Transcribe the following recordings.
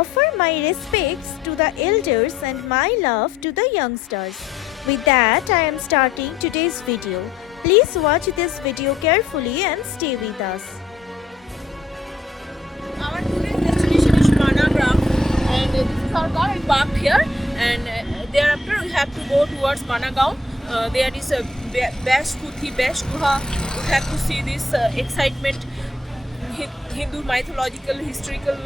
offer my respects to the elders and my love to the youngsters. With that, I am starting today's video. Please watch this video carefully and stay with us. Our today's destination is Managram, and this is our car and parked here, and thereafter we have to go towards Managaon. There is a Besh Guha. We have to see this excitement, Hindu mythological, historical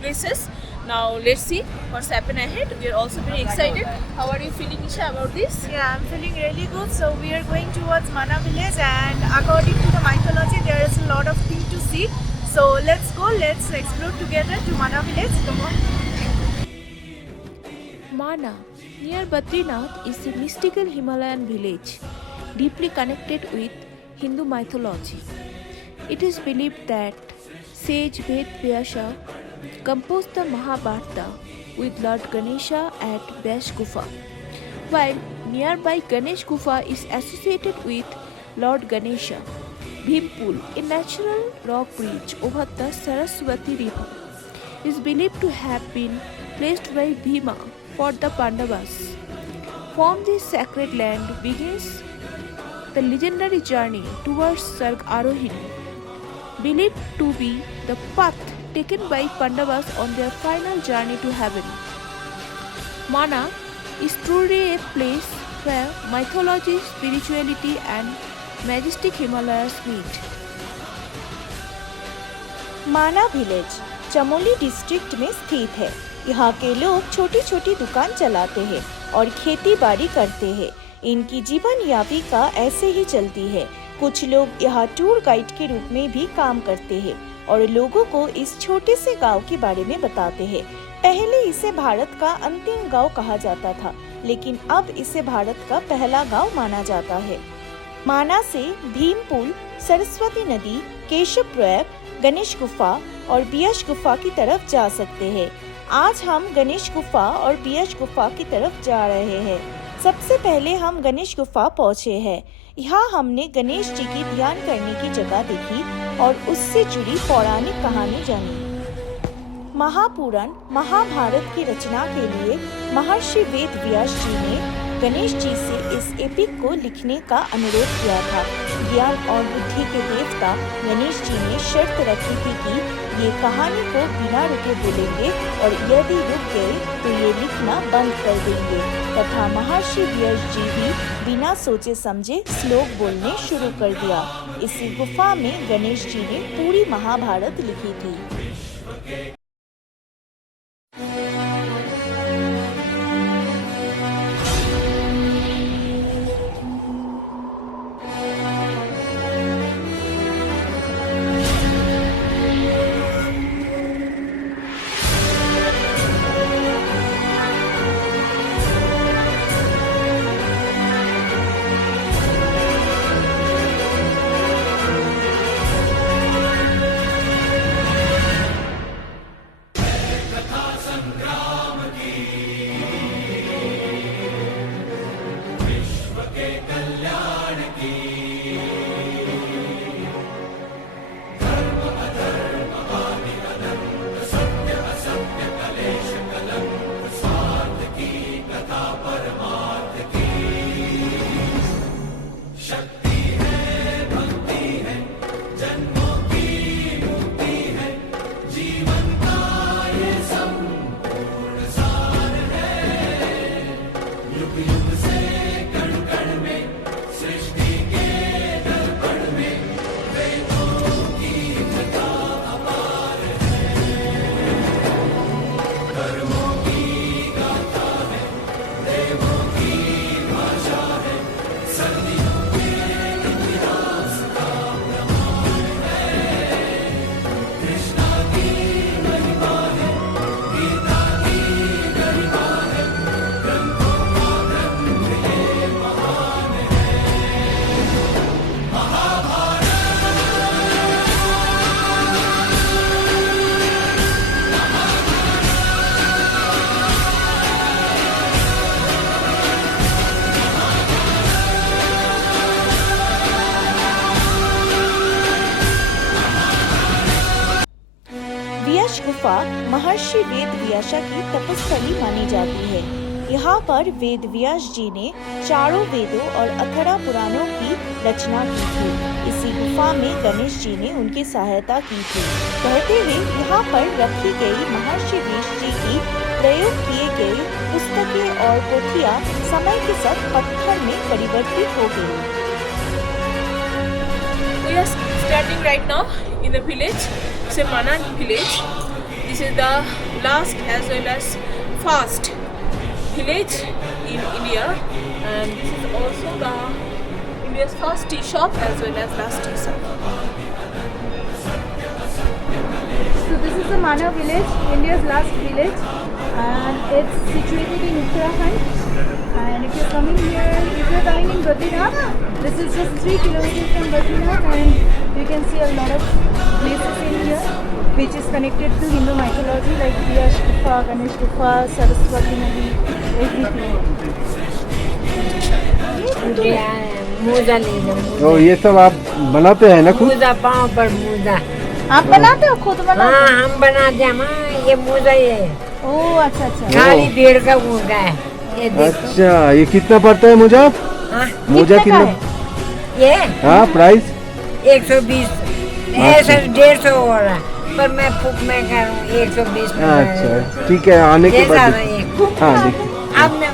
places. Now let's see what's happened ahead. We are also very excited. How are you feeling, Isha, about this? Yeah, I'm feeling really good. So we are going towards Mana village, and according to the mythology, there is a lot of things to see. So let's go, let's explore together to Mana village. Come on. Mana, near Badrinath, is a mystical Himalayan village deeply connected with Hindu mythology. It is believed that sage Ved Vyasa composed the Mahabharata with Lord Ganesha at Besh Gufa, while nearby Ganesh Gufa is associated with Lord Ganesha. Bhimpul, a natural rock bridge over the Saraswati river, is believed to have been placed by Bhima for the Pandavas. From this sacred land begins the legendary journey towards Sarg Arohini, believed to be the path taken by Pandavas on their final journey to heaven. Mana is truly a place where mythology, spirituality and majestic Himalayas meet. माना village Chamoli district में स्थित है। यहाँ के लोग छोटी छोटी दुकान चलाते हैं और खेती बाड़ी करते हैं। इनकी जीवन यापिका ऐसे ही चलती है। कुछ लोग यहाँ टूर गाइड के रूप में भी काम करते हैं और लोगों को इस छोटे से गांव के बारे में बताते हैं। पहले इसे भारत का अंतिम गांव कहा जाता था, लेकिन अब इसे भारत का पहला गांव माना जाता है। माना से भीमपुल, सरस्वती नदी, केशव प्रयाग, गणेश गुफा और बियश गुफा की तरफ जा सकते हैं। आज हम गणेश गुफा और बियश गुफा की तरफ जा रहे हैं। सबसे पहले हम गणेश गुफा पहुँचे हैं। यहाँ हमने गणेश जी की ध्यान करने की जगह देखी और उससे जुड़ी पौराणिक कहानी जानी। महापुराण महाभारत की रचना के लिए महर्षि वेद व्यास जी ने गणेश जी से इस एपिक को लिखने का अनुरोध किया था। ज्ञान और बुद्धि के देवता गणेश जी ने शर्त रखी थी कि ये कहानी को बिना रुके बोलेंगे और यदि रुक गए तो ये लिखना बंद कर देंगे, तथा महर्षि व्यास जी भी बिना सोचे समझे श्लोक बोलने शुरू कर दिया। इसी गुफा में गणेश जी ने पूरी महाभारत लिखी थी। गुफा महर्षि वेद व्यास की तपस्थली मानी जाती है। यहाँ पर वेद व्यास जी ने चारों वेदों और 18 पुराणों की रचना की थी। इसी गुफा में गणेश जी ने उनकी सहायता की थी। कहते हैं यहाँ पर रखी गई महर्षि वेद जी की प्रयोग किए गए पुस्तकें और पोथियां समय के साथ पत्थर में परिवर्तित हो गई। We are standing right now in the village, it's a Mana village. This is the last as well as first village in India, and this is also the India's first tea shop as well as last tea shop. So this is the Mana village, India's last village, and it's situated in Uttarakhand. And if you're coming here, if you're coming in Badrinath, this is just 3 kilometers from Badrinath, and you can see a lot of places in here which is connected to Hindu mythology, like Vyas Gufa, Ganesh Gufa, Saraswati Nadi, everything. मोजा ले लो तो ये सब आप बनाते हैं ना खुद? मोजा पाँव पर मोजा। आप बनाते हो, खुद बनाते हाँ हम बनाते हैं। हाँ ये मोजा ये हो? ओह अच्छा अच्छा। खाली 1.5 का मोजा है ये देखो। अच्छा ये कितना पड़ता है मोजा? हाँ मोजा कितने का कितना? ये हाँ प्राइस 120 है सर, 150 हो रहा है पर मैं फूक में कर रहा हूँ 120 में। अच्छा ठीक है, आने के ये बाद सारा ये हाँ देखिए। अब मैं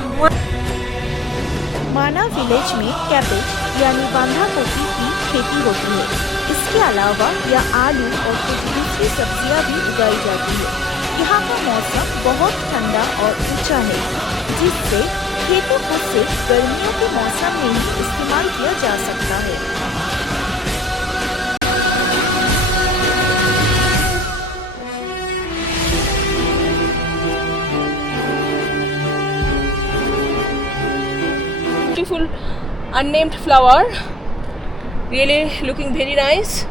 माना विलेज में कैबेज यानी बांधा गोभी की खेती होती है। इसके अलावा यहाँ आलू और कुछ दूसरी सब्जियां भी उगाई जाती है। यहाँ का मौसम बहुत ठंडा और ऊंचा है, जिससे खेतों को सिर्फ गर्मियों के मौसम में ही इस्तेमाल किया जा सकता है। Beautiful unnamed flower, really looking very nice.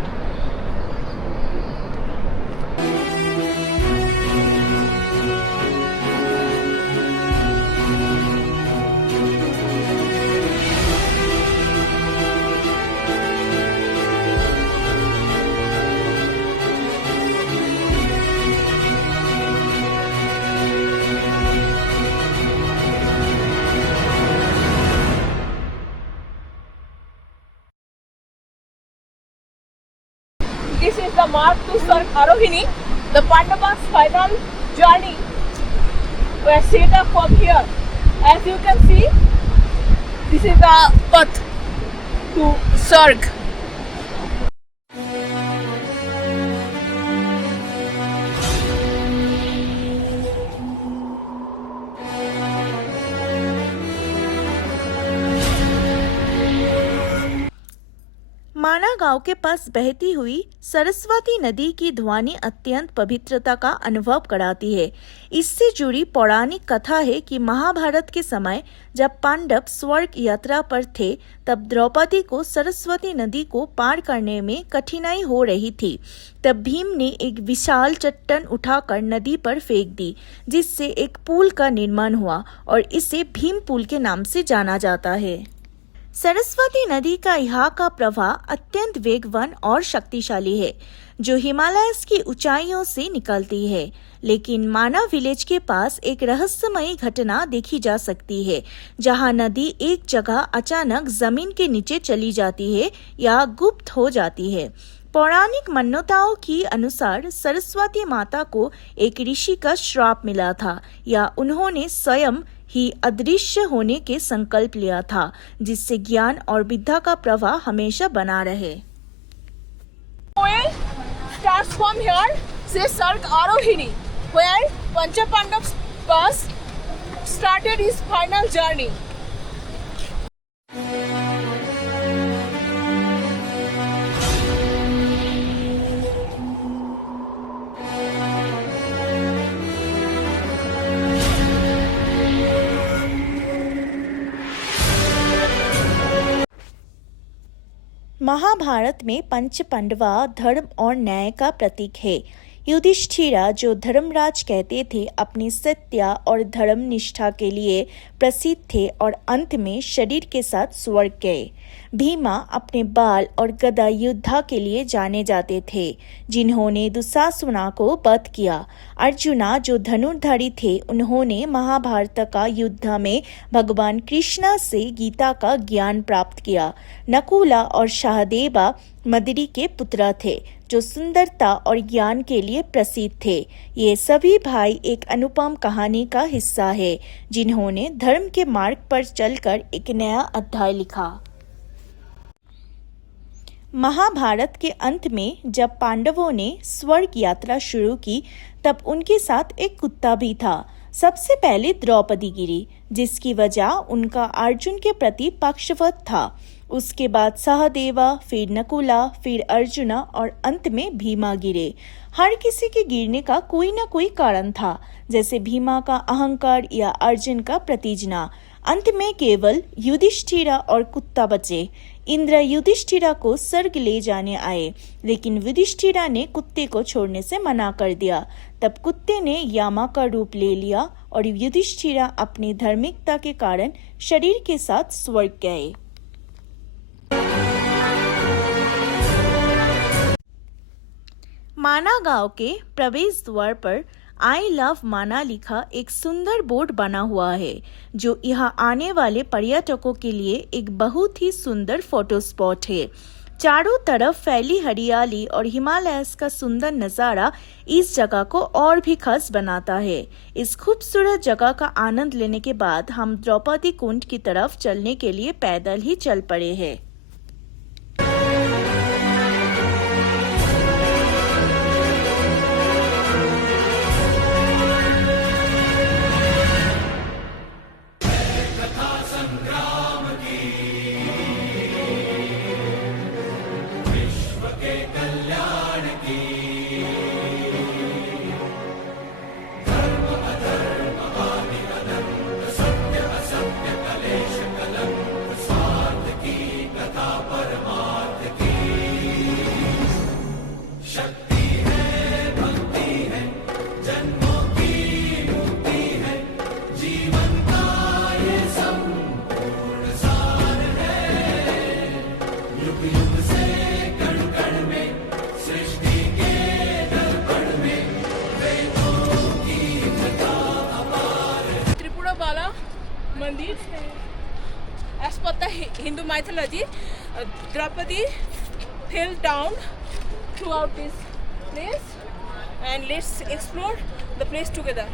This is the mark to Sar Arohini. The Pandavas' final journey were set up from here. As you can see, this is the path to Sarg. माना गांव के पास बहती हुई सरस्वती नदी की ध्वनि अत्यंत पवित्रता का अनुभव कराती है। इससे जुड़ी पौराणिक कथा है कि महाभारत के समय जब पांडव स्वर्ग यात्रा पर थे, तब द्रौपदी को सरस्वती नदी को पार करने में कठिनाई हो रही थी। तब भीम ने एक विशाल चट्टान उठाकर नदी पर फेंक दी, जिससे एक पुल का निर्माण हुआ और इसे भीम पुल के नाम से जाना जाता है। सरस्वती नदी का यहाँ का प्रवाह अत्यंत वेगवान और शक्तिशाली है, जो हिमालय की ऊंचाइयों से निकलती है। लेकिन माना विलेज के पास एक रहस्यमयी घटना देखी जा सकती है, जहाँ नदी एक जगह अचानक जमीन के नीचे चली जाती है या गुप्त हो जाती है। पौराणिक मान्यताओं के अनुसार सरस्वती माता को एक ऋषि का श्राप मिला था, या उन्होंने स्वयं ही अदृश्य होने के संकल्प लिया था, जिससे ज्ञान और विद्या का प्रवाह हमेशा बना रहे। Starts from here, say Sarg Arohini, where Panchapandav's bus started his final journey. Mahabharat में पंच पांडवा धर्म और न्याय का प्रतीक है। युधिष्ठिरा, जो धर्मराज कहते थे, अपनी सत्य और धर्म निष्ठा के लिए प्रसिद्ध थे और अंत में शरीर के साथ स्वर्ग गए। भीमा अपने बाल और गदा योद्धा के लिए जाने जाते थे, जिन्होंने दुशासना को वध किया। अर्जुना जो धनुर्धारी थे, उन्होंने महाभारत का युद्ध में भगवान कृष्ण से गीता का ज्ञान प्राप्त किया। नकुला और सहदेवा मदरी के पुत्र थे, जो सुंदरता और ज्ञान के लिए प्रसिद्ध थे। ये सभी भाई एक अनुपम कहानी का हिस्सा है, जिन्होंने धर्म के मार्ग पर चलकर एक नया अध्याय लिखा। महाभारत के अंत में जब पांडवों ने स्वर्ग यात्रा शुरू की, तब उनके साथ एक कुत्ता भी था। सबसे पहले द्रौपदी गिरी, जिसकी वजह उनका अर्जुन के प्रति पक्षपात था। उसके बाद सहदेवा, फिर नकुला, फिर अर्जुना और अंत में भीमा गिरे। हर किसी के गिरने का कोई न कोई कारण था, जैसे भीमा का अहंकार या अर्जुन का प्रतिजना। अंत में केवल युधिष्ठिरा और कुत्ता बचे। इंद्र युधिष्ठिरा को स्वर्ग ले जाने आए, लेकिन युधिष्ठिरा ने कुत्ते को छोड़ने से मना कर दिया। तब कुत्ते ने यामा का रूप ले लिया और युधिष्ठिरा अपनी धार्मिकता के कारण शरीर के साथ स्वर्ग गए। माना गांव के प्रवेश द्वार पर आई लव माना लिखा एक सुंदर बोर्ड बना हुआ है, जो यहाँ आने वाले पर्यटकों के लिए एक बहुत ही सुंदर फोटो स्पॉट है। चारों तरफ फैली हरियाली और हिमालय का सुंदर नज़ारा इस जगह को और भी खास बनाता है। इस खूबसूरत जगह का आनंद लेने के बाद हम द्रौपदी कुंड की तरफ चलने के लिए पैदल ही चल पड़े हैं। Mandir. As per the Hindu mythology, Draupadi fell down throughout this place, and let's explore the place together.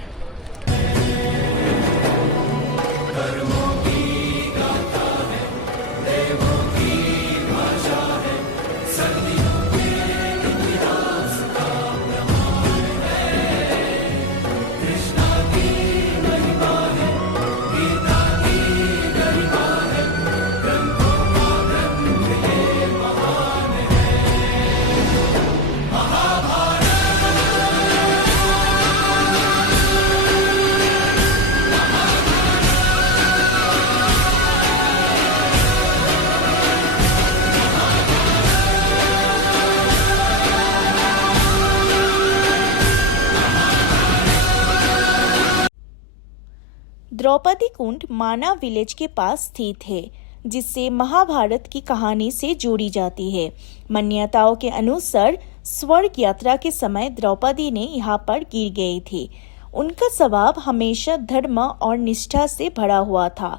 Draupadi कुंड माना विलेज के पास स्थित है, जिससे महाभारत की कहानी से जोड़ी जाती है। मान्यताओं के अनुसार स्वर्ग यात्रा के समय द्रौपदी ने यहाँ पर गिर गई थी। उनका स्वभाव हमेशा धर्म और निष्ठा से भरा हुआ था।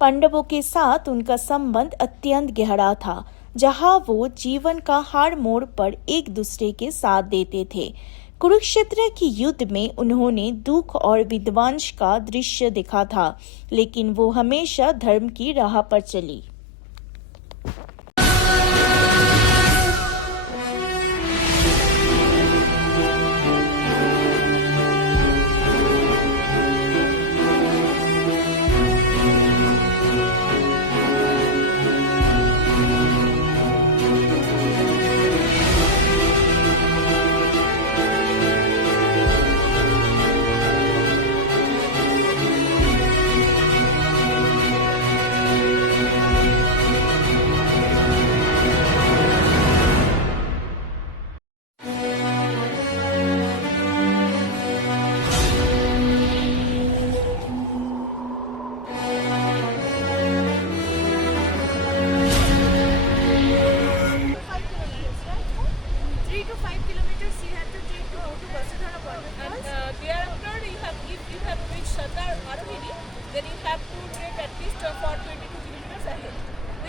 पांडवों के साथ उनका संबंध अत्यंत गहरा था, जहाँ वो जीवन का हर मोड़ पर एक दूसरे के साथ देते थे। कुरुक्षेत्र की युद्ध में उन्होंने दुख और विध्वंस का दृश्य देखा था, लेकिन वो हमेशा धर्म की राह पर चली।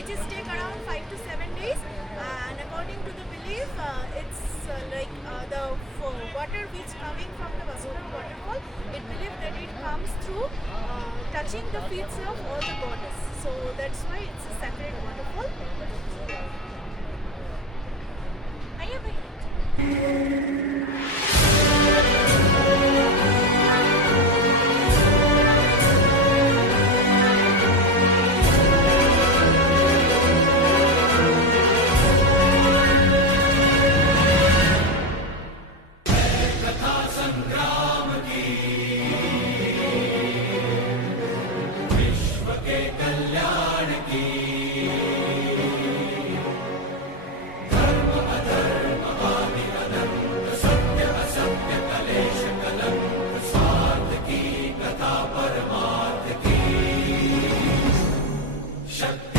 villages take around 5 to 7 days, and according to the belief, it's like the water which coming from the Basura waterfall, it believed that it comes through touching the feet of all the goddess. So that's why it's a sacred waterfall. आइए भैया। Shut